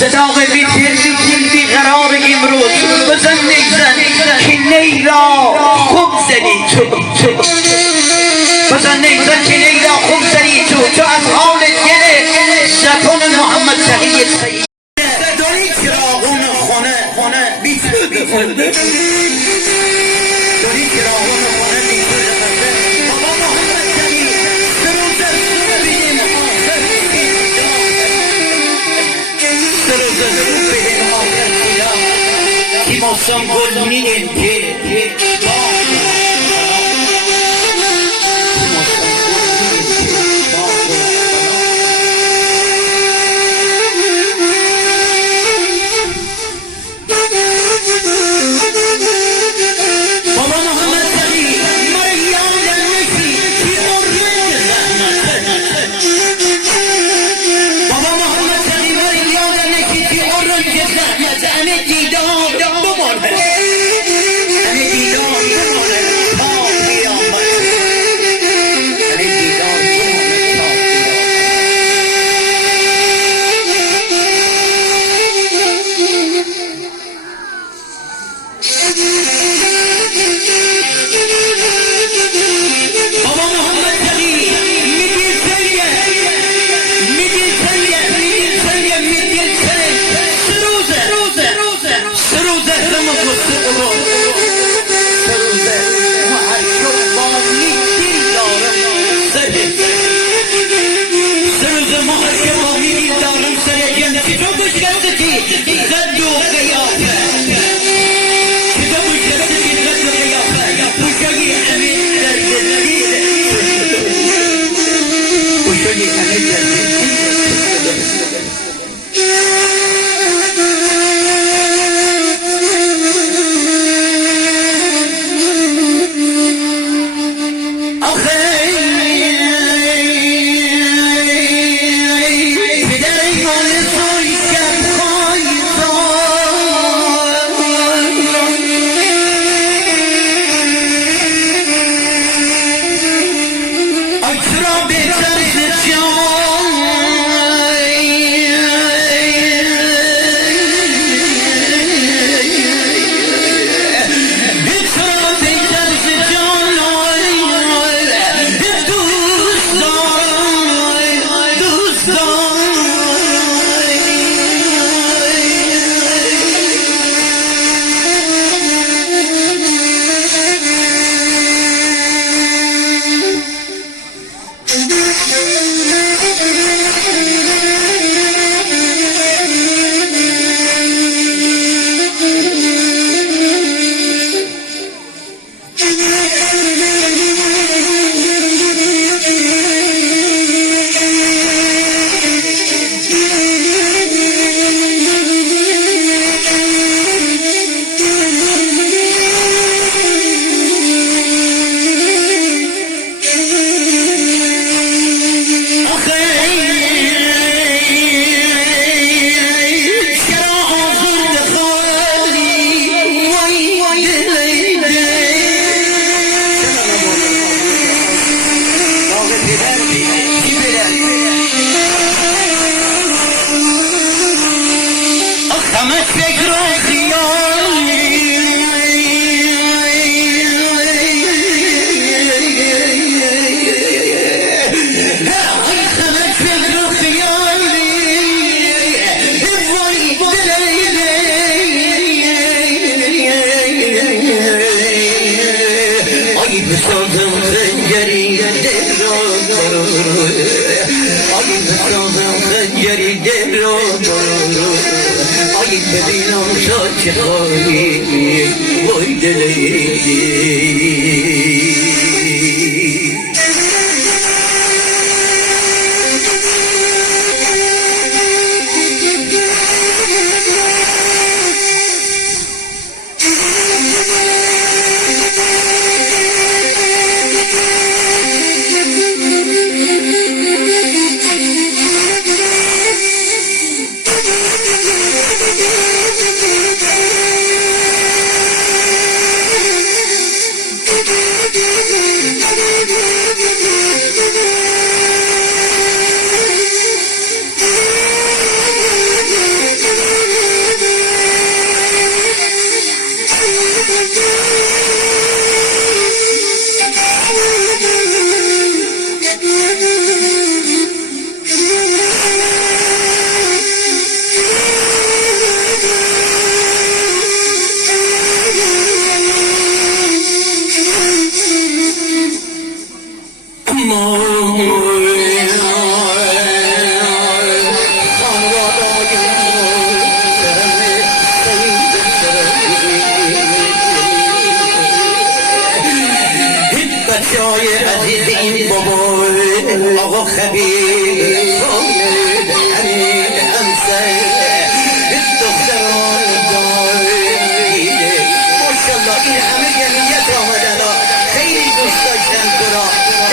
صداق بی قرار امروز بزن نگزن که نی را خوب زدی تو بزن نگزن که نی را خوب زدی تو از حال گله زتون محمد تقی سید داری چراغون خونه بی تو دفنده داری چراغون خونه بی تو دفنده بابا محمد تقی سروزه بیم آخر سروزه بیم آخر کی موسم گل میدیم که ببینم شاد چه خواهی وای دلی سرای عزیز این بابا آقا خبیر حمید همسر دختران دایده ماشالله این همه جمعیت آمدن خیلی دوست داشتن تو را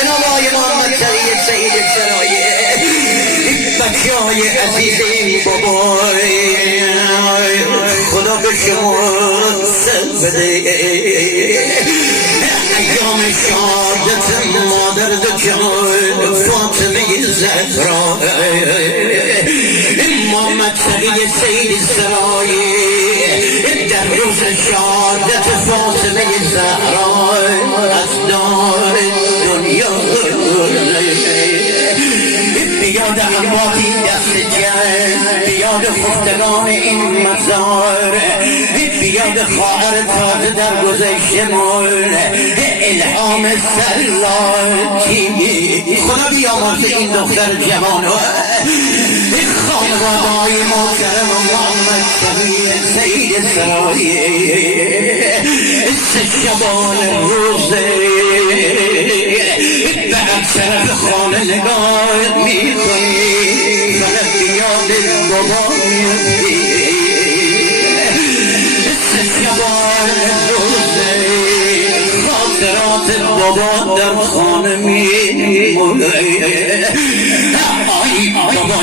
جناب آقای محمد تقی سید سرای بچه های عزیز این بابا خدا به شما سر بده ایام شهادت مادر جان فاطمه زهرا محمد تقی سید سرای در روز شهادت فاطمه زهرا از دار دنیا بیاد امواتی دست جن بیاد خفتگان این مزار بیاد خواهر تازه در گذشته مول الهام سلاتی خدا بیامرز این دختر جوان خانواده‌های محترم محمد تقی سید سرایی شبان روزه به اکثر خانه نگاه میکنی فقط بیاد بابا شبان روزه خاطرات بابا در خانه میمونه آی بابا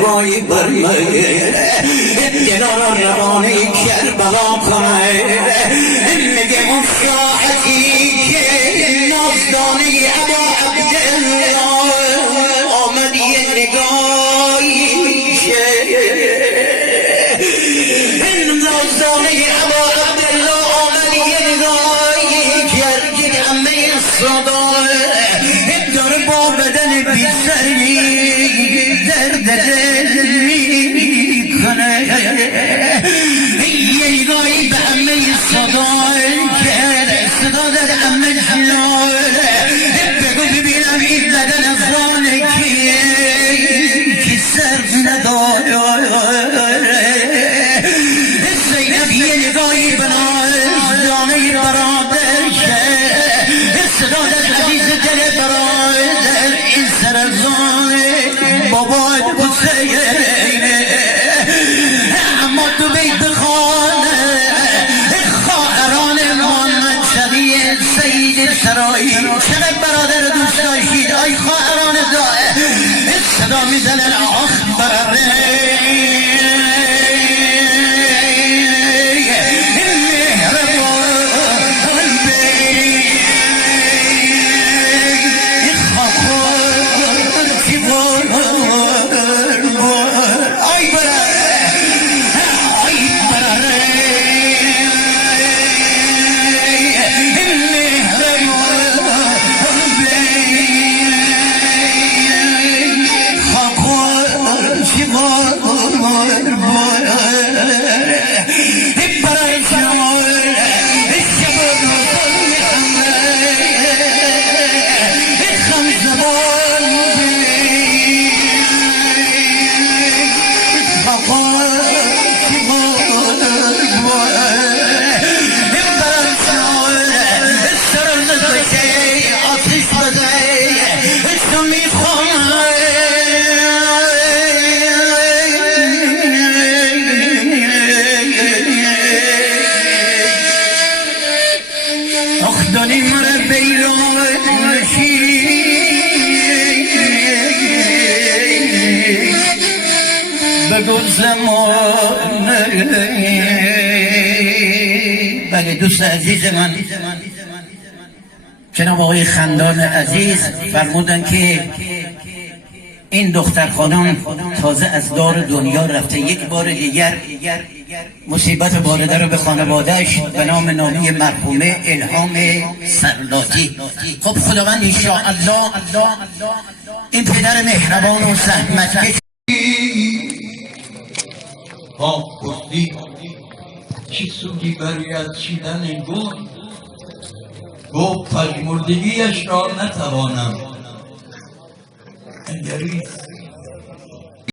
وای بر من دلار روانه کربلا کنه میگه اون شاهدی که نازدانه ابا عبدالله آمد یه نگاهی نازدانه ابا عبدالله آمد یه نگاهی کرد همه صدا داره با بدن بیسری دل میکنه یه نگاهی به همه صدا کرد صدا در همه جلال بگو ببینم این بدن افغانه که سر نداره زینب یه نگاهی به نازدانه برادر کرد صدا در عزیز دل برادر این سرزانه بابا حسین اما تو بیت خانه خواهران محمد تقی سید سرایی چقدر برادر دوست داشتید آی خواهران دعا صدا میزنن آخ برادر بگو زمانه. بله دوست عزیز من جناب آقای خندان عزیز فرمودن که این دختر خانم تازه از دار دنیا رفته، یک بار دیگر مصیبت وارده رو به خانوادهش به نام نامی مرحومه الهام سرلاتی. خب خداوند انشاءالله این پدر مهربان و زحمتکش پاک‌بردی چه سودی برای از چیدن گل؟ گفت پژمردگیش را نتوانم، انگریز